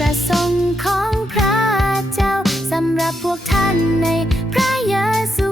ประสงค์ของพระเจ้าสำหรับพวกท่านในพระเยซู